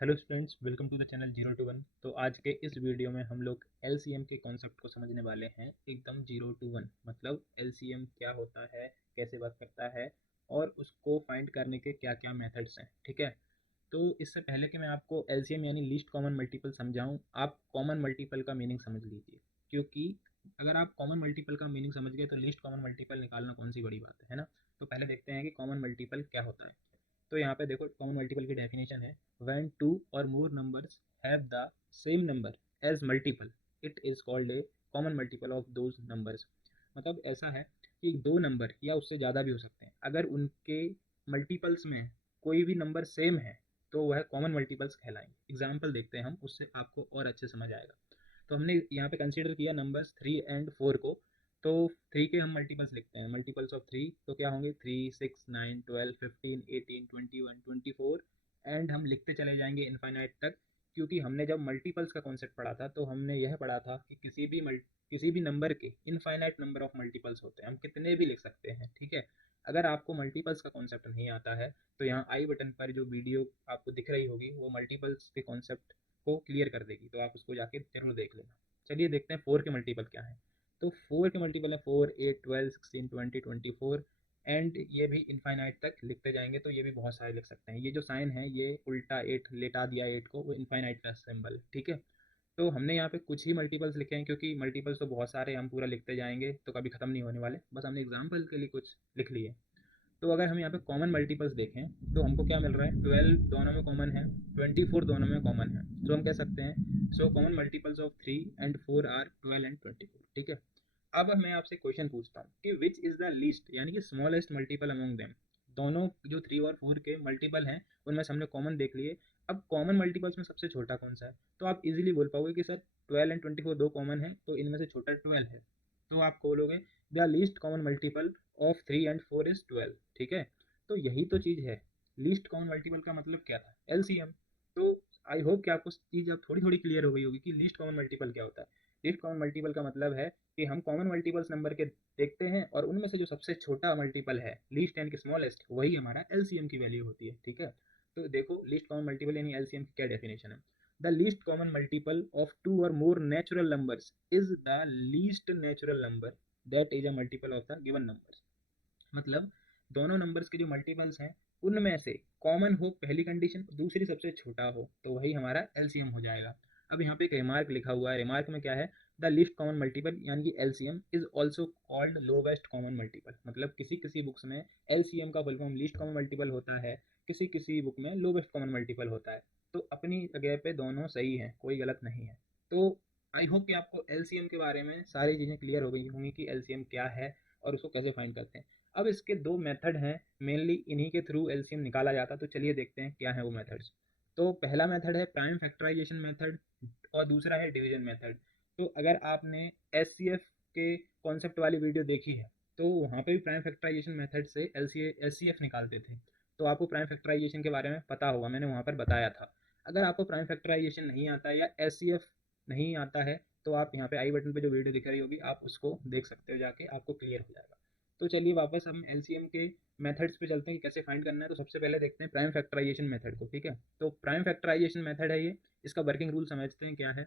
Hello students, welcome to the channel 0 to 1। तो आज के इस वीडियो में हम लोग एलसीएम के कॉन्सेप्ट को समझने वाले हैं। एकदम 0 to 1 मतलब एलसीएम क्या होता है, कैसे वर्क करता है और उसको फाइंड करने के क्या क्या मेथड्स हैं। ठीक है, तो इससे पहले कि मैं आपको एलसीएम यानी लीस्ट कॉमन मल्टीपल समझाऊं, आप कॉमन मल्टीपल का मीनिंग समझ लीजिए। क्योंकि अगर आप कॉमन मल्टीपल का मीनिंग समझ गए तो लीस्ट कॉमन मल्टीपल निकालना कौन सी बड़ी बात है ना। तो पहले देखते हैं कि कॉमन मल्टीपल क्या होता है। तो यहाँ पे देखो, कॉमन मल्टीपल की डेफिनेशन है, व्हेन टू और more numbers have the same number as multiple it is called a common multiple of those numbers. मतलब ऐसा है कि दो नंबर या उससे ज़्यादा भी हो सकते हैं, अगर उनके मल्टीपल्स में कोई भी नंबर सेम है तो वह कॉमन मल्टीपल्स कहलाएंगे। एग्जाम्पल देखते हैं हम, उससे आपको और अच्छे समझ आएगा। तो हमने यहाँ पे कंसीडर किया नंबर्स 3 और 4 को। तो 3 के हम मल्टीपल्स लिखते हैं, मल्टीपल्स ऑफ 3 तो क्या होंगे, 3, 6, 9, 12, 15, 18, 21, 24। एंड हम लिखते चले जाएंगे इनफाइनाइट तक। क्योंकि हमने जब मल्टीपल्स का कॉन्सेप्ट पढ़ा था तो हमने यह पढ़ा था कि किसी भी नंबर के इनफाइनाइट नंबर ऑफ मल्टीपल्स होते हैं, हम कितने भी लिख सकते हैं। ठीक है, अगर आपको मल्टीपल्स का कॉन्सेप्ट नहीं आता है तो यहाँ आई बटन पर जो वीडियो आपको दिख रही होगी वो मल्टीपल्स के कॉन्सेप्ट को क्लियर कर देगी, तो आप उसको जाके जरूर देख लेना। चलिए देखते हैं 4 के मल्टीपल क्या है। तो 4 के मल्टीपल है 4, 8, 12, 16, 20, 24। एंड ये भी इनफाइनाइट तक लिखते जाएंगे तो ये भी बहुत सारे लिख सकते हैं। ये जो साइन है ये उल्टा 8 लेटा दिया 8 को, वो इनफाइनाइट का सिंबल। ठीक है, तो हमने यहाँ पे कुछ ही मल्टीपल्स लिखे हैं क्योंकि मल्टीपल्स तो बहुत सारे, हम पूरा लिखते जाएंगे तो कभी खत्म नहीं होने वाले। बस हमने एग्जाम्पल के लिए कुछ लिख लिए। तो अगर हम यहाँ पे कॉमन मल्टीपल्स देखें तो हमको क्या मिल रहा है, 12 दोनों में कॉमन है, 24 दोनों में कॉमन है। तो हम कह सकते हैं so common multiples of 3 and 4 are 12 and 24। ठीक है, अब मैं आपसे क्वेश्चन पूछता हूँ कि विच इज द लीस्ट यानी कि स्मॉलेस्ट मल्टीपल अमंग देम। दोनों जो 3 और 4 के मल्टीपल हैं उनमें से हमने कॉमन देख लिए। अब कॉमन मल्टीपल्स में सबसे छोटा कौन सा है, तो आप इजीली बोल पाओगे कि सर 12 and 24 दो कॉमन है तो इनमें से छोटा 12 है। तो आप बोलोगे the least common multiple of 3 and 4 is 12। ठीक है, तो यही तो चीज़ है। लीस्ट कॉमन मल्टीपल का मतलब क्या था, एलसीएम। तो आई होप कि आपको चीज़ अब थोड़ी थोड़ी क्लियर हो गई होगी कि लीस्ट कॉमन मल्टीपल क्या होता है। लीस्ट कॉमन मल्टीपल का मतलब है कि हम कॉमन मल्टीपल्स नंबर के देखते हैं और उनमें से जो सबसे छोटा मल्टीपल है, लीस्ट यानी कि स्मॉलेस्ट, वही हमारा एलसीएम की वैल्यू होती है। ठीक है, तो देखो लिस्ट कॉमन मल्टीपल यानी एलसीएम की क्या डेफिनेशन है। The least common multiple of two और more natural numbers is the least natural number that is a multiple of the given numbers. मतलब दोनों नंबर्स के जो मल्टीपल्स हैं उनमें से कॉमन हो पहली कंडीशन, दूसरी सबसे छोटा हो, तो वही हमारा एलसीएम हो जाएगा। अब यहाँ पे एक रिमार्क लिखा हुआ है, रिमार्क में क्या है, द लिस्ट कॉमन मल्टीपल यानी कि LCM is also called lowest common multiple. मतलब किसी किसी बुक्स में एलसीएम का full form list common multiple होता है, किसी किसी बुक में लोवेस्ट कॉमन मल्टीपल होता है। तो अपनी जगह पे दोनों सही है, कोई गलत नहीं है। तो आई होप कि आपको एलसीएम के बारे में सारी चीज़ें क्लियर हो गई होंगी कि एलसीएम क्या है और उसको कैसे फाइंड करते हैं। अब इसके दो मेथड हैं, मेनली इन्हीं के थ्रू एलसीएम निकाला जाता है। तो चलिए देखते हैं क्या है वो मेथड्स। तो पहला मेथड है प्राइम फैक्टराइजेशन मेथड और दूसरा है डिवीजन मेथड। तो अगर आपने एचसीएफ के कॉन्सेप्ट वाली वीडियो देखी है तो वहाँ पे भी प्राइम फैक्टराइजेशन मेथड से एचसीएफ निकालते थे। तो आपको प्राइम फैक्टराइजेशन के बारे में पता होगा, मैंने वहाँ पर बताया था। अगर आपको प्राइम फैक्टराइजेशन नहीं आता है या एचसीएफ नहीं आता है तो आप यहाँ पे आई बटन पे जो वीडियो दिख रही होगी आप उसको देख सकते हो जाके, आपको क्लियर हो जाएगा। तो चलिए वापस हम एलसीएम के मेथड्स पे चलते हैं कि कैसे फाइंड करना है। तो सबसे पहले देखते हैं प्राइम फैक्टराइजेशन मेथड को। ठीक है, तो प्राइम फैक्टराइजेशन मेथड है ये, इसका वर्किंग रूल समझते हैं क्या है।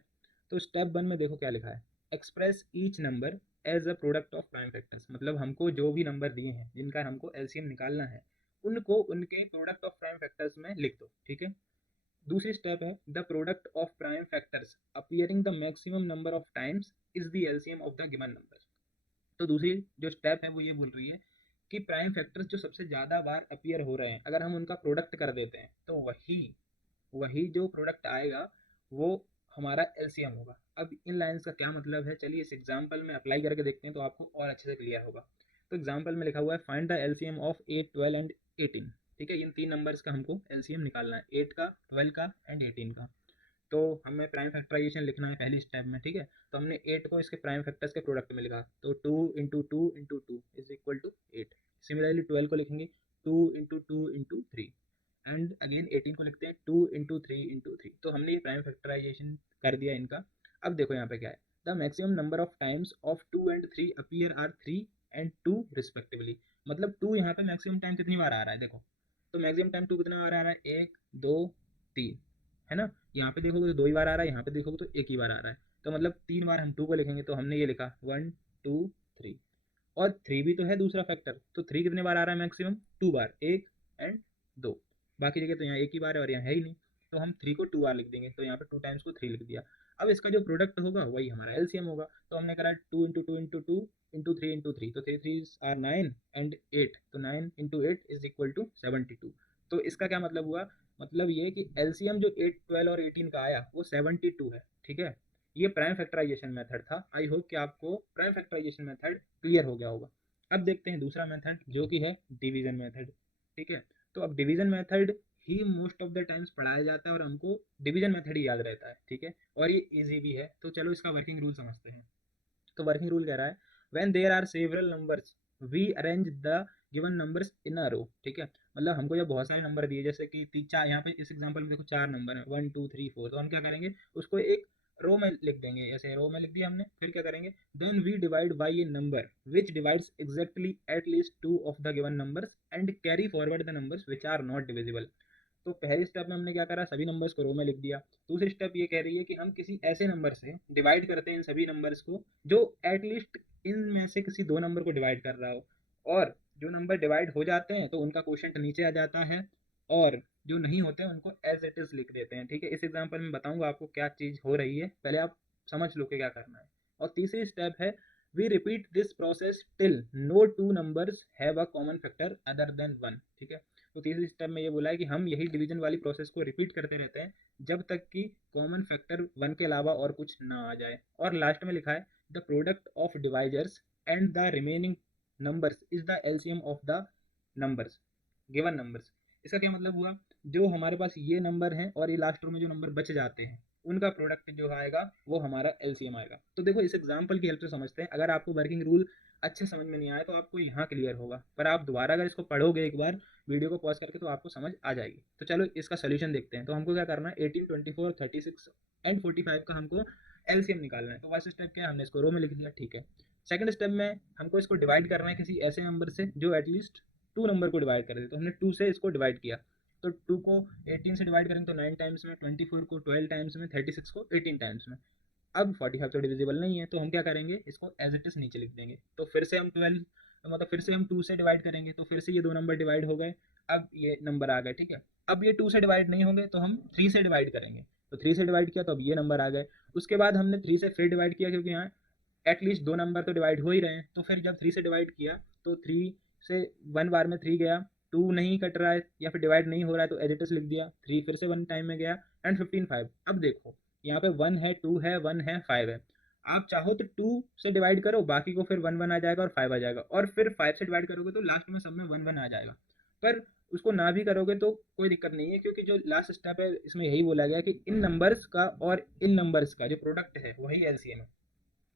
तो स्टेप 1 में देखो क्या लिखा है, express each number as a product of prime factors. मतलब हमको जो भी नंबर दिए हैं जिनका हमको एलसीएम निकालना है उनको उनके प्रोडक्ट ऑफ प्राइम फैक्टर्स में लिख दो। ठीक है, दूसरी स्टेप है the product of prime factors appearing the maximum number of times is the LCM of the given number. तो दूसरी जो स्टेप है वो ये बोल रही है कि प्राइम फैक्टर्स जो सबसे ज़्यादा बार अपीयर हो रहे हैं अगर हम उनका प्रोडक्ट कर देते हैं तो वही वही जो प्रोडक्ट आएगा वो हमारा एलसीएम होगा। अब इन लाइंस का क्या मतलब है, चलिए इस एग्जांपल में अप्लाई करके देखते हैं तो आपको और अच्छे से क्लियर होगा। तो एग्जांपल में लिखा हुआ है find the LCM of 8, 12 and 18। ठीक है, इन तीन नंबर्स का हमको एलसीएम निकालना है, 8 का, 12 का एंड 18 का। तो हमें प्राइम फैक्टराइजेशन लिखना है पहली स्टेप में। ठीक है, तो हमने 8 को इसके प्राइम फैक्टर्स के प्रोडक्ट में लिखा, तो 2 × 2 × 2 इज इक्वल टू 8। सिमिलरली 12 को लिखेंगे 2 × 2 × 3 एंड अगेन 18 को लिखते हैं 2 × 3 × 3। तो हमने ये प्राइम फैक्टराइजेशन कर दिया इनका। अब देखो यहाँ पे क्या है, the maximum number of times of 2 and 3 appear are 3 and 2 respectively. मतलब 2 यहाँ पे मैक्सिमम टाइम कितनी बार आ रहा है देखो, तो मैक्सिमम टाइम 2 कितना बार आ रहा है, 1, 2, 3, है ना। यहाँ पे देखोगे तो 2 ही बार आ रहा है, यहाँ पे देखोगे तो 1 ही बार आ रहा है, तो मतलब 3 बार हम 2 को लिखेंगे, तो हमने ये लिखा 1 2 3, और 3 भी तो है दूसरा फैक्टर, तो 3 कितने बार आ रहा है मैक्सिमम, 2 बार, 1 एंड 2, बाकी जगह तो यहाँ 1 ही बार है और यहाँ है ही नहीं, तो हम 3 को 2 बार लिख देंगे, तो यहाँ पे 2 टाइम्स को 3 लिख दिया। अब इसका जो प्रोडक्ट होगा वही हमारा एलसीएम होगा, तो हमने करा 2 इंटू 2 इंटू 2 इंटू 3 इंटू 3, तो 3 3 आर 9 एंड 8, तो 9 इंटू 8 इज इक्वल टू 72। तो इसका क्या मतलब हुआ, मतलब ये कि एलसीएम जो 8 12 और 18 का आया वो 72 है, ठीक है। ये प्राइम फैक्टराइजेशन मेथड था। आई होप कि आपको प्राइम फैक्टराइजेशन मेथड क्लियर हो गया होगा। अब देखते हैं दूसरा मेथड जो कि है डिवीजन मेथड, ठीक है। तो अब division method he most of the times पढ़ाया जाता है और हमको डिवीजन मेथड ही याद रहता है, ठीक है, और ये इजी भी है। तो चलो इसका वर्किंग रूल समझते हैं। तो वर्किंग रूल कह रहा है when there are several numbers we arrange the given numbers in a row, ठीक है। मतलब हमको जब बहुत सारे नंबर दिए, जैसे कि चार, यहाँ पे इस एग्जांपल में देखो 4 नंबर है 1 2 3 4, तो हम क्या करेंगे उसको एक रो में लिख देंगे, ऐसे रो में लिख दिया हमने, फिर क्या करेंगे then we divide by a number which divides exactly at least 2 of the given numbers and carry forward the numbers which are not divisible. तो पहली स्टेप में हमने क्या करा, सभी नंबर्स को रो में लिख दिया। दूसरी स्टेप ये कह रही है कि हम किसी ऐसे नंबर से डिवाइड करते हैं इन सभी नंबर्स को जो एटलीस्ट इनमें से किसी 2 नंबर को डिवाइड कर रहा हो, और जो नंबर डिवाइड हो जाते हैं तो उनका क्वोशंट नीचे आ जाता है, और जो नहीं होते हैं उनको एज इट इज लिख देते हैं, ठीक है। इस एग्जाम्पल में बताऊंगा आपको क्या चीज हो रही है, पहले आप समझ लो कि क्या करना है। और तीसरी स्टेप है we repeat this process till no two numbers have a common factor other than 1, ठीक है। तो तीसरी स्टेप में ये बोला है कि हम यही डिवीजन वाली प्रोसेस को रिपीट करते रहते हैं जब तक कि कॉमन फैक्टर 1 के अलावा और कुछ ना आ जाए। और लास्ट में लिखा है the product of divisors and the remaining numbers is the LCM of the numbers given numbers. इसका क्या मतलब हुआ, जो हमारे पास ये नंबर हैं और ये लास्ट रो में जो नंबर बच जाते हैं उनका प्रोडक्ट जो आएगा वो हमारा एलसीएम आएगा। तो देखो इस एग्जांपल की हेल्प से समझते हैं। अगर आपको वर्किंग रूल अच्छे समझ में नहीं आया तो आपको यहाँ क्लियर होगा, पर आप दोबारा अगर इसको पढ़ोगे एक बार वीडियो को पॉज करके तो आपको समझ आ जाएगी। तो चलो इसका सोल्यूशन देखते हैं। तो हमको क्या करना है 18 24 36 एंड 45 का हमको एलसीएम निकालना है। तो फर्स्ट स्टेप क्या है, हमने इसको रो में लिख दिया, ठीक है। सेकंड स्टेप में हमको इसको डिवाइड करना है किसी ऐसे नंबर से जो एटलीस्ट 2 नंबर को डिवाइड कर दे। तो हमने 2 से इसको डिवाइड किया, तो 2 को 18 से डिवाइड करेंगे तो 9 टाइम्स में, 24 को 12 टाइम्स में, 36 को 18 टाइम्स में। अब 45 तो डिविजिबल नहीं है, तो हम क्या करेंगे इसको एज इट इज नीचे लिख देंगे। तो फिर से हम 12 मतलब फिर से हम 2 से डिवाइड करेंगे, तो फिर से ये 2 नंबर डिवाइड हो गए, अब ये नंबर आ गए, ठीक है। अब ये 2 से डिवाइड नहीं होंगे तो हम 3 से डिवाइड करेंगे, तो 3 से डिवाइड किया तो अब ये नंबर आ गए। उसके बाद हमने 3 से फिर डिवाइड किया, क्योंकि यहाँ एटलीस्ट 2 नंबर तो डिवाइड हो ही रहे हैं, तो फिर जब 3 से डिवाइड किया तो 3 से 1 बार में 3 गया, 2 नहीं कट रहा है या फिर डिवाइड नहीं हो रहा है तो एज इट इज लिख दिया, 3 फिर से 1 टाइम में गया एंड 15 5। अब देखो यहाँ पे 1 है 2 है 1 है 5 है, आप चाहो तो 2 से डिवाइड करो, बाकी को फिर 1 1 आ जाएगा और 5 आ जाएगा, और फिर 5 से डिवाइड करोगे तो लास्ट में सब में 1 1 आ जाएगा। पर उसको ना भी करोगे तो कोई दिक्कत नहीं है, क्योंकि जो लास्ट स्टेप है इसमें यही बोला गया कि इन नंबर्स का और इन नंबर्स का जो प्रोडक्ट है वही एलसीएम है।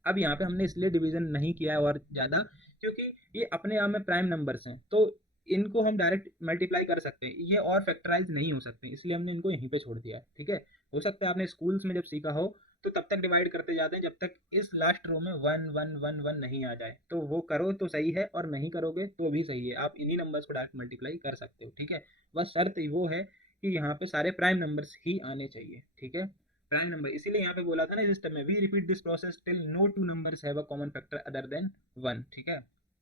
अब यहाँ पे हमने इसलिए डिवीजन नहीं किया है और ज़्यादा, क्योंकि ये अपने आप में प्राइम नंबर्स हैं, तो इनको हम डायरेक्ट मल्टीप्लाई कर सकते हैं, ये और फैक्टराइज नहीं हो सकते, इसलिए हमने इनको यहीं पे छोड़ दिया है, ठीक है। हो सकता है आपने स्कूल्स में जब सीखा हो तो तब तक डिवाइड करते जाते हैं जब तक इस लास्ट रो में 1 1 1 1 नहीं आ जाए, तो वो करो तो सही है और नहीं करोगे तो भी सही है, आप इन्हीं नंबर्स को डायरेक्ट मल्टीप्लाई कर सकते हो, ठीक है। बस शर्त वो है कि यहाँ पे सारे प्राइम नंबर्स ही आने चाहिए, ठीक है, प्राइम नंबर। इसीलिए यहाँ पे बोला था ना सिस्टम में we repeat this process till no two numbers have a common factor other than 1, ठीक है।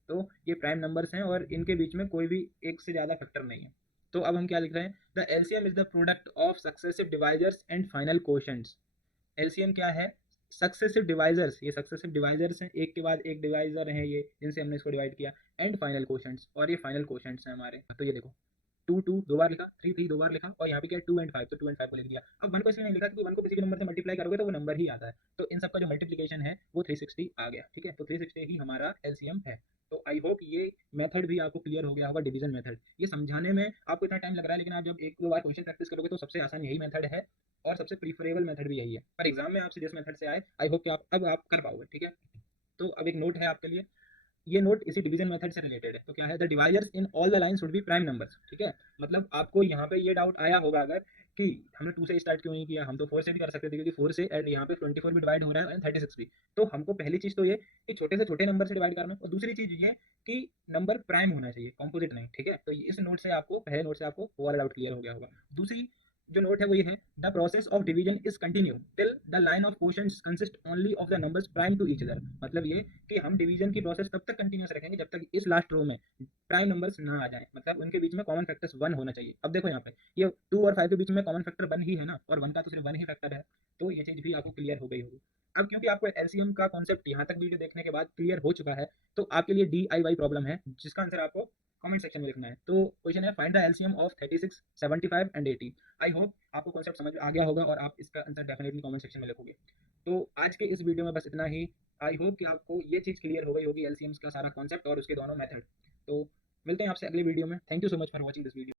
तो ये प्राइम नंबर्स हैं और इनके बीच में कोई भी एक से ज़्यादा फैक्टर नहीं है। तो अब हम क्या लिख रहे हैं, the LCM is the product of successive divisors and final quotients. LCM क्या है, सक्सेसिव डिवाइजर्स, ये सक्सेसिव डिवाइजर्स हैं, एक के बाद एक डिवाइजर हैं ये जिनसे हमने इसको डिवाइड किया, एंड फाइनल क्वोशंट्स, और ये फाइनल क्वोशंट्स हैं हमारे। तो ये देखो 2 2 दो बार लिखा, 3 3 दो बार लिखा, और यहाँ पे क्या 2 एंड 5, तो 2 एंड 5 को लिख दिया। अब 1 को इसलिए नहीं लिखा क्योंकि 1 को किसी भी नंबर से मल्टीप्लाई करोगे तो वो नंबर ही आता है, तो इन सबका जो मल्टीप्लिकेशन है वो 360 आ गया, ठीक है। तो 360 ही हमारा एलसीएम है। तो आई होप ये मेथड भी आपको क्लियर हो गया होगा, डिवीजन मेथड। ये समझाने में आपको इतना टाइम लग रहा है, लेकिन आप जब एक दो बार क्वेश्चन प्रैक्टिस करोगे तो सबसे आसान यही मेथड है, और सबसे प्रीफरेबल मेथड भी यही है। पर एग्जाम में आपसे जिस मेथड से आए आई होप कि आप कर पाओगे, ठीक है। तो अब एक नोट है आपके लिए, ये नोट इसी डिवीजन मेथड से रिलेटेड है। तो क्या है, the divisors in all the line should be prime numbers, ठीक है। मतलब आपको यहाँ पे ये डाउट आया होगा अगर कि हमने 2 से स्टार्ट क्यों नहीं किया, हम तो 4 से भी कर सकते थे, क्योंकि 4 से एंड यहाँ पे 24 भी डिवाइड हो रहा है एंड 36 भी। तो हमको पहली चीज तो ये कि छोटे से छोटे नंबर से डिवाइड करना, और दूसरी चीज ये कि नंबर प्राइम होना चाहिए, कॉम्पोजिट नहीं, ठीक है। तो इस नोट से आपको, पहले नोट से आपको वो वाला डाउट क्लियर हो गया होगा। दूसरी जो नोट है वो ये है, the process of division is continue till the line of quotients consist only of the numbers prime to each other. मतलब ये कि हम डिवीजन की प्रोसेस तब तक कंटिन्यूस रखेंगे जब तक इस लास्ट रो में प्राइम नंबर्स ना आ जाए, मतलब उनके बीच में कॉमन फैक्टर्स 1 होना चाहिए। अब देखो यहाँ पे ये 2 और 5 के बीच में कॉमन फैक्टर 1 ही है ना, और 1 का तो सिर्फ 1 ही फैक्टर है, तो ये चीज भी आपको क्लियर हो गई होगी। अब क्योंकि आपको एलसीएम का कॉन्सेप्ट यहाँ तक वीडियो देखने के बाद क्लियर हो चुका है, तो आपके लिए DIY प्रॉब्लम है जिसका आंसर आपको कमेंट सेक्शन में लिखना है। तो क्वेश्चन है, find the LCM of 36, 75 and 80। I hope आपको कॉन्सेप्ट समझ आ गया होगा और आप इसका आंसर डेफिनेटली कमेंट सेक्शन में लिखोगे। तो आज के इस वीडियो में बस इतना ही। आई होप कि आपको ये चीज़ क्लियर हो गई होगी, एलसीएम्स का सारा कॉन्सेप्ट और उसके दोनों मेथड। तो मिलते हैं आपसे अगले वीडियो में। Thank you so much for watching this video.